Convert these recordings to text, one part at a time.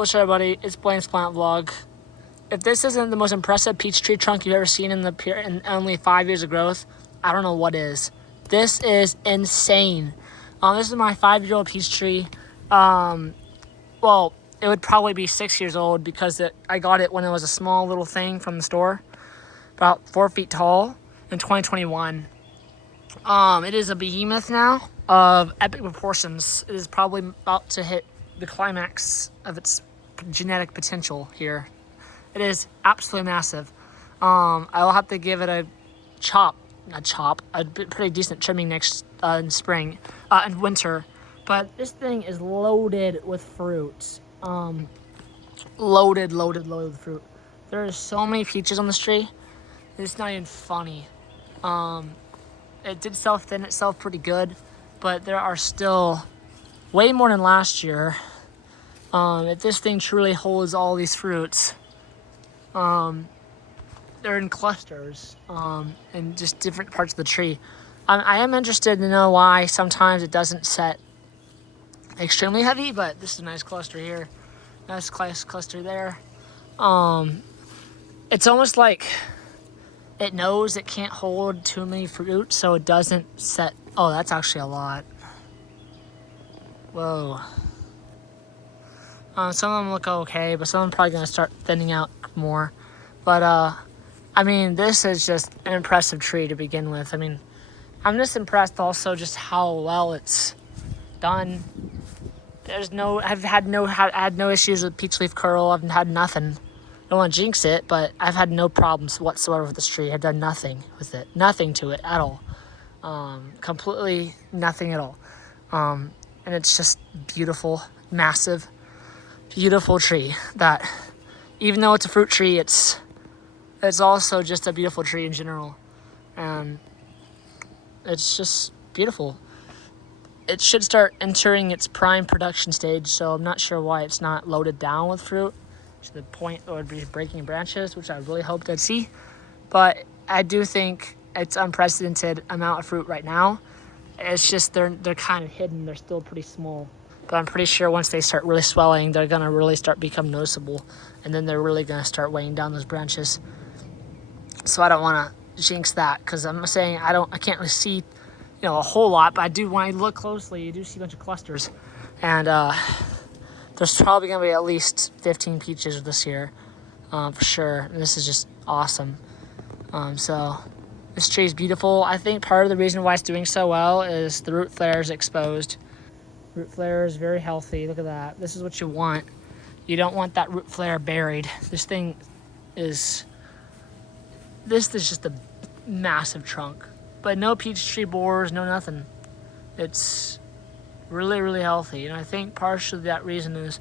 What's up, everybody? It's Blaine's Plant Vlog. If this isn't the most impressive peach tree trunk you've ever seen in only 5 years of growth, I don't know what is. This is insane. This is my 5-year-old peach tree. Well, it would probably be 6 years old because I got it when it was a small little thing from the store, about 4 feet tall in 2021. It is a behemoth now of epic proportions. It is probably about to hit the climax of its genetic potential here. It is absolutely massive. I will have to give it a pretty decent trimming next in spring, in winter. But this thing is loaded with fruit. Loaded with fruit. There are so many peaches on this tree. It's not even funny. It did self-thin itself pretty good, but there are still way more than last year. If this thing truly holds all these fruits, they're in clusters, in just different parts of the tree. I am interested to know why sometimes it doesn't set extremely heavy, but this is a nice cluster here. Nice cluster there. It's almost like it knows it can't hold too many fruit, so it doesn't set. Oh, that's actually a lot. Whoa. Some of them look okay, but some of them probably gonna start thinning out more. But I mean, this is just an impressive tree to begin with. I mean, I'm just impressed also just how well it's done. I've had no issues with peach leaf curl. I've had nothing. I don't want to jinx it, but I've had no problems whatsoever with this tree. I've done nothing with it, nothing to it at all. Completely nothing at all. And it's just beautiful, massive, beautiful tree that, even though it's a fruit tree, it's also just a beautiful tree in general. And it's just beautiful. It should start entering its prime production stage, so I'm not sure why it's not loaded down with fruit to the point it would be breaking branches, which I really hoped I'd see. But I do think it's unprecedented amount of fruit right now. It's just they're kind of hidden. They're still pretty small. But I'm pretty sure once they start really swelling, they're going to really start become noticeable. And then they're really going to start weighing down those branches. So I don't want to jinx that, because I'm saying I can't really see, a whole lot. But I do, when I look closely, you do see a bunch of clusters. And there's probably going to be at least 15 peaches this year, for sure. And this is just awesome. So this tree is beautiful. I think part of the reason why it's doing so well is the root flare is exposed. Root flare is very healthy. Look at that. This is what you want. You don't want that root flare buried. This is just a massive trunk. But no peach tree borers, no nothing. It's really, really healthy. And I think partially that reason is,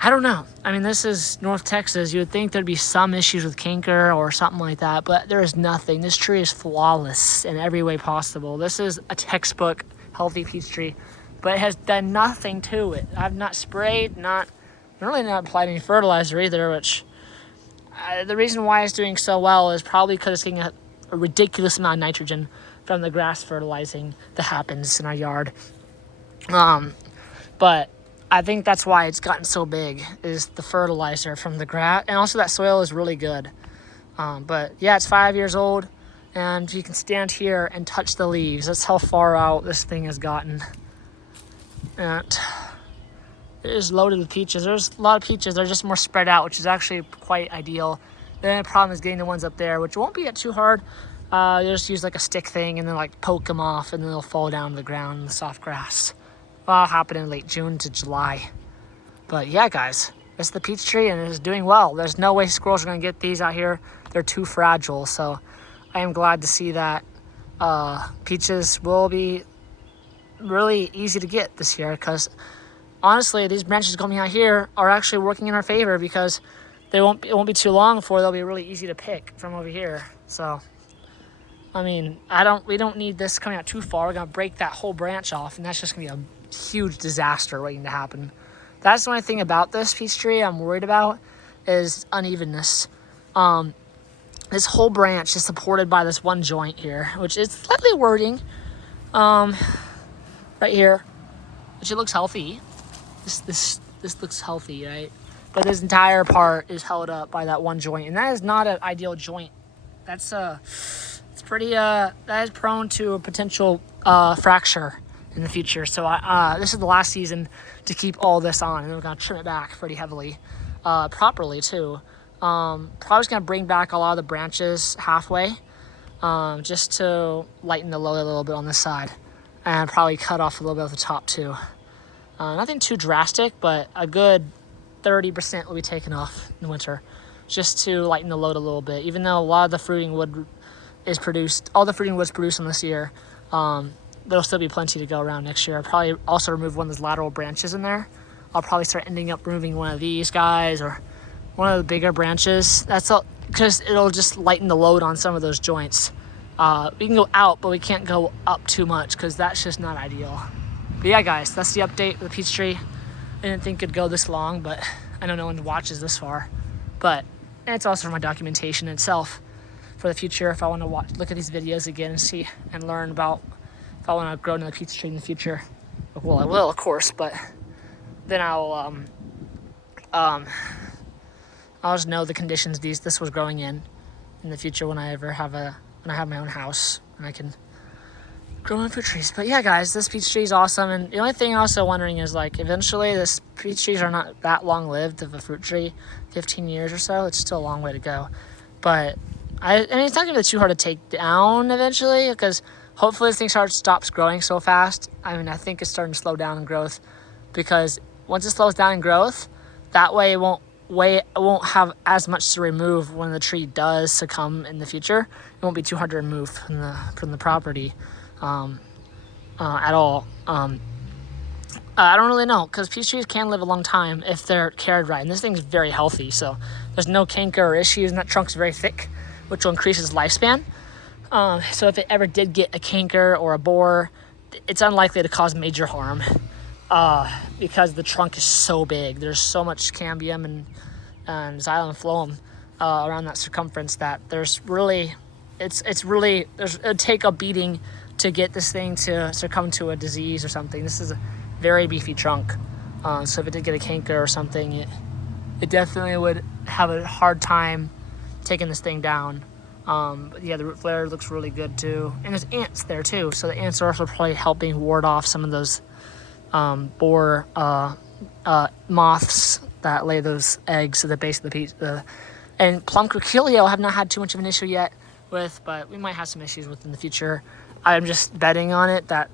I don't know. I mean, this is North Texas. You would think there'd be some issues with canker or something like that, but there is nothing. This tree is flawless in every way possible. This is a textbook healthy peach tree, but it has done nothing to it. I've not sprayed, not applied any fertilizer either, which the reason why it's doing so well is probably because it's getting a ridiculous amount of nitrogen from the grass fertilizing that happens in our yard. But I think that's why it's gotten so big, is the fertilizer from the grass, and also that soil is really good. But yeah, it's 5 years old, and you can stand here and touch the leaves. That's how far out this thing has gotten. And it is loaded with peaches. There's a lot of peaches. They're just more spread out, which is actually quite ideal. The only problem is getting the ones up there, which won't be too hard. You just use like a stick thing and then like poke them off, and then they'll fall down to the ground in the soft grass. Well, it'll happen in late June to July. But yeah, guys, it's the peach tree and it is doing well. There's no way squirrels are going to get these out here. They're too fragile. So I am glad to see that peaches will be really easy to get this year, because honestly, these branches coming out here are actually working in our favor, because it won't be too long before they'll be really easy to pick from over here. So I mean, we don't need this coming out too far. We're going to break that whole branch off, and that's just going to be a huge disaster waiting to happen. That's the only thing about this peach tree I'm worried about, is unevenness. This whole branch is supported by this one joint here, which is slightly worrying. Right here, which it looks healthy. This this looks healthy, right? But this entire part is held up by that one joint, and that is not an ideal joint. That's it's pretty that is prone to a potential fracture in the future. So this is the last season to keep all this on, and we're gonna trim it back pretty heavily, properly too. Probably just gonna bring back a lot of the branches halfway, just to lighten the load a little bit on this side, and probably cut off a little bit at the top too. Nothing too drastic, but a good 30% will be taken off in the winter, just to lighten the load a little bit. Even though a lot of the fruiting wood is produced, all the fruiting wood's produced in this year, there'll still be plenty to go around next year. I'll probably also remove one of those lateral branches in there. I'll probably start ending up removing one of these guys or one of the bigger branches. That's all, because it'll just lighten the load on some of those joints. We can go out, but we can't go up too much because that's just not ideal. But yeah, guys, that's the update of the peach tree. I didn't think it'd go this long, but I know no one watches this far. But it's also for my documentation itself for the future. If I want to look at these videos again and see and learn about if I want to grow another peach tree in the future. Well, I will, of course, but then I'll just know the conditions this was growing in the future when I have my own house and I can grow my fruit trees. But yeah, guys, this peach tree is awesome. And the only thing I'm also wondering is, like, eventually this peach trees are not that long lived of a fruit tree, 15 years or so. It's still a long way to go. But I mean, it's not gonna be too hard to take down eventually, because hopefully this thing stops growing so fast. I mean, I think it's starting to slow down in growth, because once it slows down in growth, that way it won't have as much to remove when the tree does succumb in the future. It won't be too hard to remove from the property at all. I don't really know, because peach trees can live a long time if they're cared right, and this thing's very healthy, so there's no canker or issues, and that trunk's very thick, which will increase its lifespan. So if it ever did get a canker or a borer, it's unlikely to cause major harm, because the trunk is so big. There's so much cambium and xylem and phloem around that circumference that it'd take a beating to get this thing to succumb to a disease or something. This is a very beefy trunk, so if it did get a canker or something, it definitely would have a hard time taking this thing down. But yeah, the root flare looks really good too, and there's ants there too, so the ants are also probably helping ward off some of those borer moths that lay those eggs at the base of the peach. And plum curculio I have not had too much of an issue yet with, but we might have some issues with in the future. I'm just betting on it that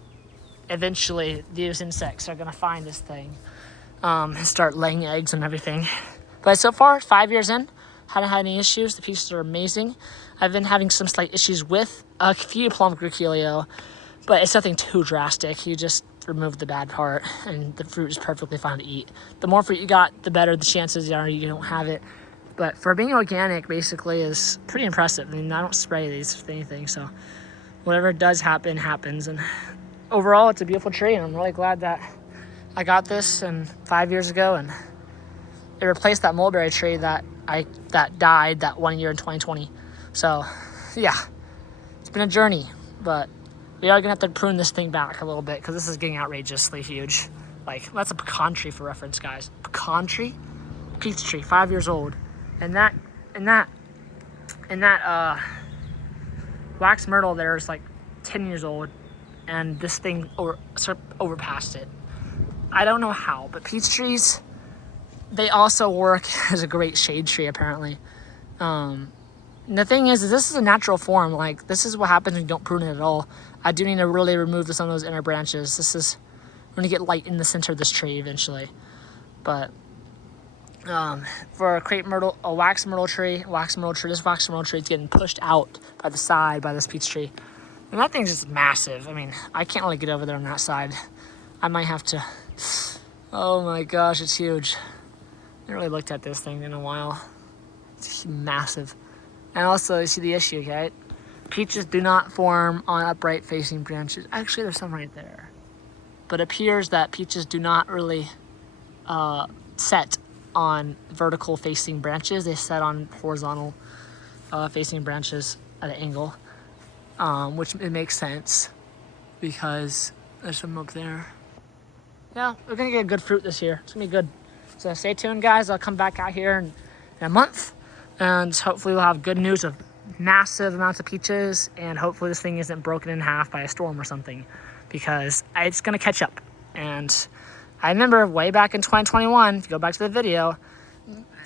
eventually these insects are going to find this thing and start laying eggs and everything. But so far, 5 years in, haven't had any issues. The peaches are amazing. I've been having some slight issues with a few plum curculio, but it's nothing too drastic. You just remove the bad part and the fruit is perfectly fine to eat. The more fruit you got, the better the chances are you don't have it. But for being organic, basically, is pretty impressive. I mean, I don't spray these with anything, so whatever does happen, happens. And overall, it's a beautiful tree, and I'm really glad that I got this 5 years ago, and it replaced that mulberry tree that died that 1 year in 2020. So, yeah, it's been a journey, but we are gonna have to prune this thing back a little bit because this is getting outrageously huge. Like, that's a pecan tree for reference, guys. Pecan tree, peach tree, 5 years old, and that wax myrtle there is like 10 years old, and this thing overpassed it. I don't know how, but peach trees, they also work as a great shade tree, apparently. The thing is this is a natural form. Like, this is what happens when you don't prune it at all. I do need to really remove some of those inner branches. We're gonna get light in the center of this tree eventually. But for a wax myrtle tree, this wax myrtle tree is getting pushed out by the side by this peach tree. And that thing's just massive. I mean, I can't really get over there on that side. I might have to. Oh my gosh, it's huge. I haven't really looked at this thing in a while. It's massive. And also, you see the issue, right? Peaches do not form on upright facing branches. Actually, there's some right there. But it appears that peaches do not really set on vertical facing branches. They set on horizontal facing branches at an angle, which it makes sense because there's some up there. Yeah, we're gonna get good fruit this year. It's gonna be good. So stay tuned, guys. I'll come back out here in a month, and hopefully we'll have good news of massive amounts of peaches, and hopefully this thing isn't broken in half by a storm or something, because it's gonna catch up. And I remember way back in 2021, if you go back to the video,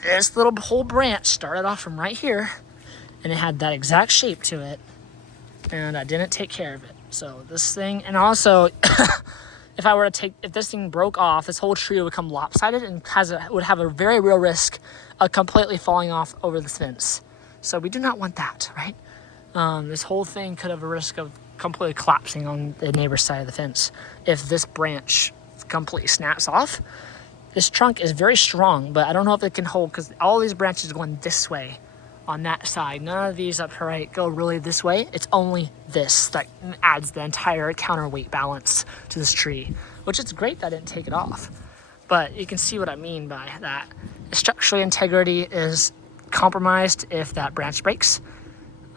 this little whole branch started off from right here, and it had that exact shape to it, and I didn't take care of it. So this thing, and also if this thing broke off, this whole tree would become lopsided and would have a very real risk of completely falling off over the fence. So we do not want that, right? This whole thing could have a risk of completely collapsing on the neighbor's side of the fence if this branch completely snaps off. This trunk is very strong, but I don't know if it can hold, because all these branches are going this way on that side. None of these up here right go really this way. It's only this that adds the entire counterweight balance to this tree, which is great that I didn't take it off. But you can see what I mean by that. The structural integrity is compromised if that branch breaks.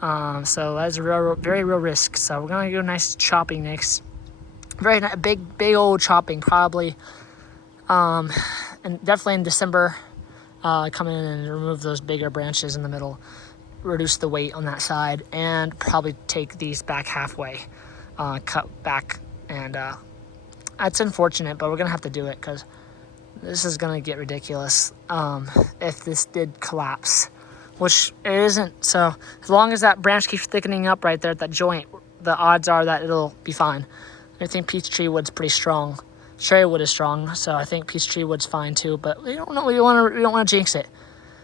So that's a very real risk. So we're gonna do a nice chopping next. Big old chopping probably. And definitely in December, come in and remove those bigger branches in the middle, reduce the weight on that side, and probably take these back halfway, cut back. And that's unfortunate, but we're gonna have to do it because this is gonna get ridiculous if this did collapse, which it isn't. So as long as that branch keeps thickening up right there at that joint, the odds are that it'll be fine. I think Peachtree wood's pretty strong. Cherry wood is strong, so I think Peachtree wood's fine too. But we don't know. We don't want to jinx it.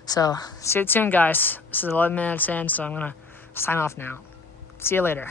So stay tuned, guys. This is 11 minutes in, so I'm gonna sign off now. See you later.